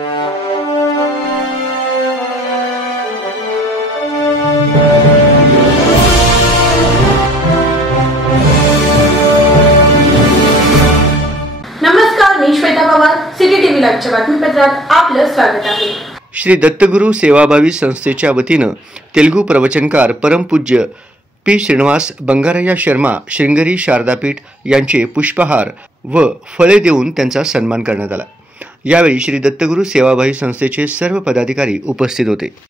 नमस्कार, मी Shweta Pawar, city TV लाईव्हच्या बातमीपत्रात आपलं स्वागत आहे। श्री दत्तगुरु सेवाभावी संस्थेच्या वतीनं तेलुगू प्रवचनकार परमपूज्य पी श्रीनिवास बंगारय्या शर्मा श्रृंगेरी शारदापीठ यांचे पुष्पहार व फळे देऊन त्यांचा सन्मान करण्यात आला। यावेळी श्री दत्तगुरु सेवाभावी संस्थेचे सर्व पदाधिकारी उपस्थित होते।